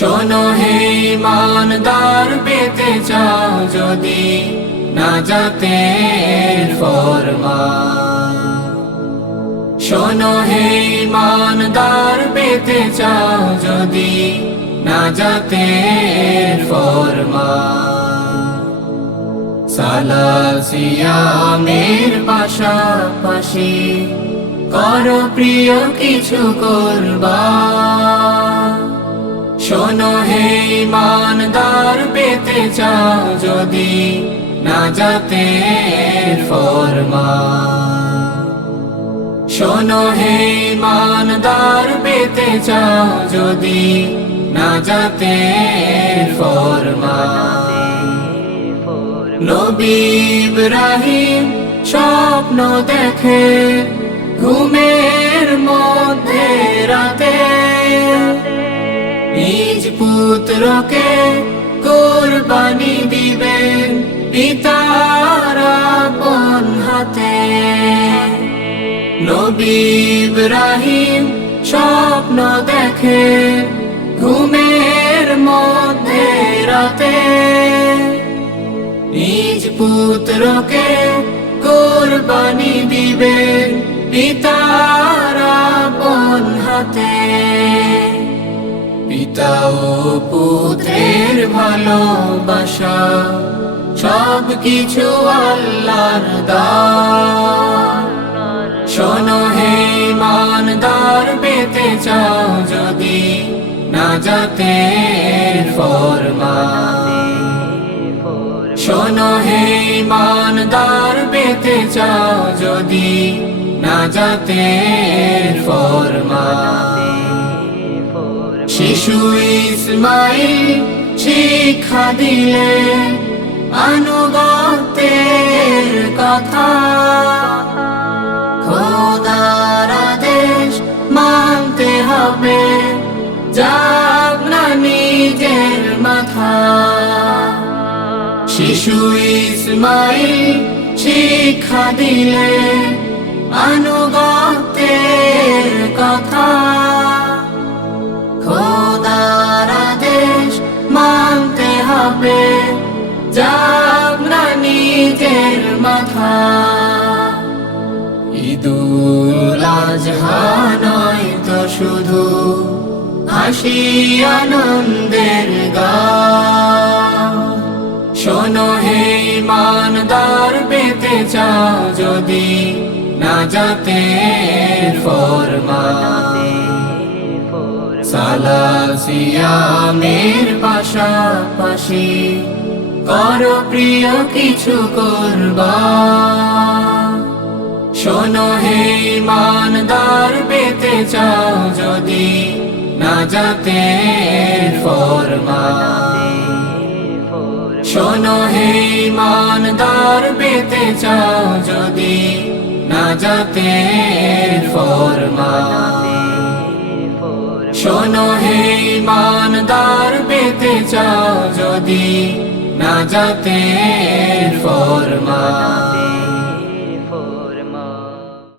শোনো হে ইমানদার পেতে চাও যদি নাজাতের ফরমান। শোনো হে ইমানদার পেতে চাও যদি নাজাতের ফরমান। সালাত সিয়ামের পাশাপাশি করো প্রিয় কিছু কুরবান। শোনো হে ইমানদার পেতে চাও যদি নাজাতের ফরমান। শোনো হে ইমানদার পেতে চাও যদি নাজাতের ফরমান। নবী ইব্রাহিম স্বপ্ন দেখে ঘুমের মধ্যে রাতে, নিজ পুত্রকে কুরবানি দিবেন পিতার আপন হাতে। নবী ইব্রাহিম স্বপ্ন দেখে ঘুমের মধ্যে রাতে, নিজ পুত্রকে কুরবানি দিবেন পিতার আপন হাতে। পিতা ও পুত্রের ভালোবাসা সব কিছু আল্লাহর দান। শোনো হে ইমানদার পেতে চাও যদি নাজাতের ফরমান। শোনো হে ইমানদার পেতে চাও যদি নাজাতের ফরমান। শিশু ইসমাইল শিক্ষা দিলে আনুগত্যের কথা, খোদার আদেশ মানতে হবে যাক না নিজের মাথা। শিশু ইসমাইল শিক্ষা দিলে আনুগত্যের কথা, খোদার আদেশ মানতে হবে যাক না নিজের মাথা। ঈদুল আজহা নয় তো শুধু হাসি আনন্দের গান। শোনো হে ইমানদার পেতে চাও যদি নাজাতের ফরমান। সালাত সিয়ামের পাশাপাশি করো প্রিয় কিছু কুরবান। শোনো হে ইমানদার পেতে চাও যদি নাজাতের ফরমান। শোনো হে ইমানদার পেতে চাও যদি নাজাতের ফরমান। শোনো হে ইমানদার পেতে চাও যদি নাজাতের ফরমান।